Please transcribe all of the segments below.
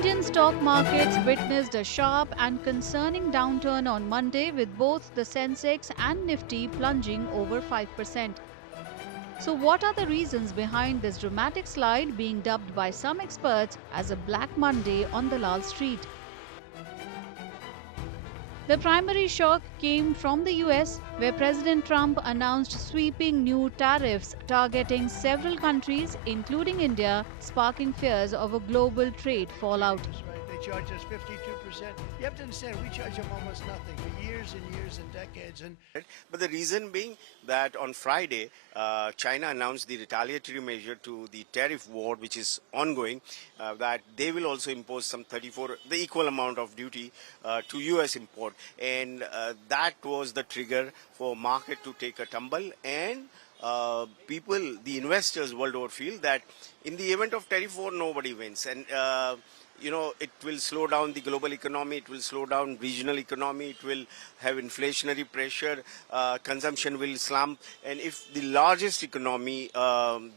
Indian stock markets witnessed a sharp and concerning downturn on Monday, with both the Sensex and Nifty plunging over 5%. So, what are the reasons behind this dramatic slide, being dubbed by some experts as a Black Monday on Dalal Street? The primary shock came from the US, where President Trump announced sweeping new tariffs targeting several countries, including India, sparking fears of a global trade fallout. They charge us 52%. You have to understand, we charge them almost nothing for years and years and decades. But the reason being that on Friday, China announced the retaliatory measure to the tariff war, which is ongoing, that they will also impose some the equal amount of duty to US import. And that was the trigger for market to take a tumble. And the investors world over feel that in the event of tariff war, nobody wins. And it will slow down the global economy, it will slow down regional economy, it will have inflationary pressure, consumption will slump, and if the largest economy,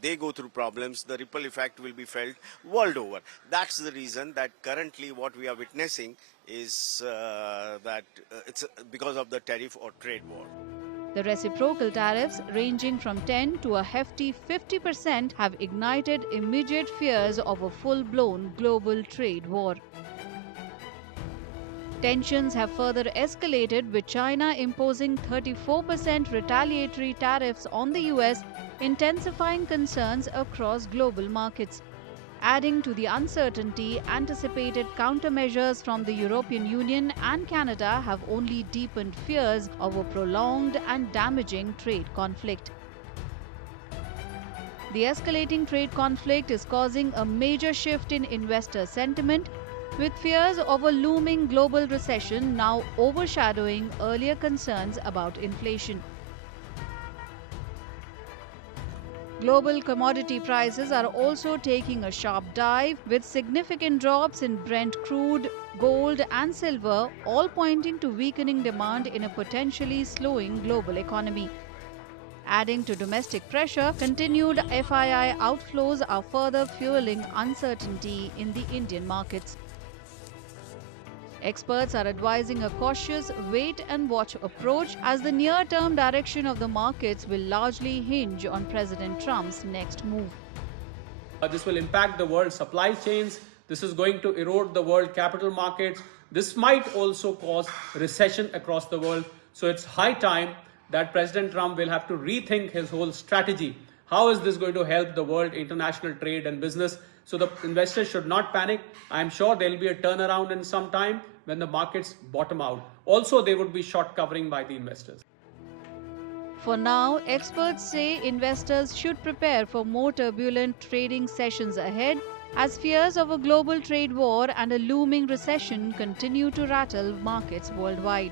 they go through problems, the ripple effect will be felt world over. That's the reason that currently what we are witnessing is that it's because of the tariff or trade war. The reciprocal tariffs, ranging from 10 to a hefty 50%, have ignited immediate fears of a full-blown global trade war. Tensions have further escalated, with China imposing 34% retaliatory tariffs on the US, intensifying concerns across global markets. Adding to the uncertainty, anticipated countermeasures from the European Union and Canada have only deepened fears of a prolonged and damaging trade conflict. The escalating trade conflict is causing a major shift in investor sentiment, with fears of a looming global recession now overshadowing earlier concerns about inflation. Global commodity prices are also taking a sharp dive, with significant drops in Brent crude, gold and silver, all pointing to weakening demand in a potentially slowing global economy. Adding to domestic pressure, continued FII outflows are further fueling uncertainty in the Indian markets. Experts are advising a cautious wait-and-watch approach, as the near-term direction of the markets will largely hinge on President Trump's next move. This will impact the world supply chains. This is going to erode the world capital markets. This might also cause recession across the world. So it's high time that President Trump will have to rethink his whole strategy. How is this going to help the world international trade and business? So the investors should not panic. I'm sure there will be a turnaround in some time when the markets bottom out. Also, they would be short covering by the investors. For now, experts say investors should prepare for more turbulent trading sessions ahead, as fears of a global trade war and a looming recession continue to rattle markets worldwide.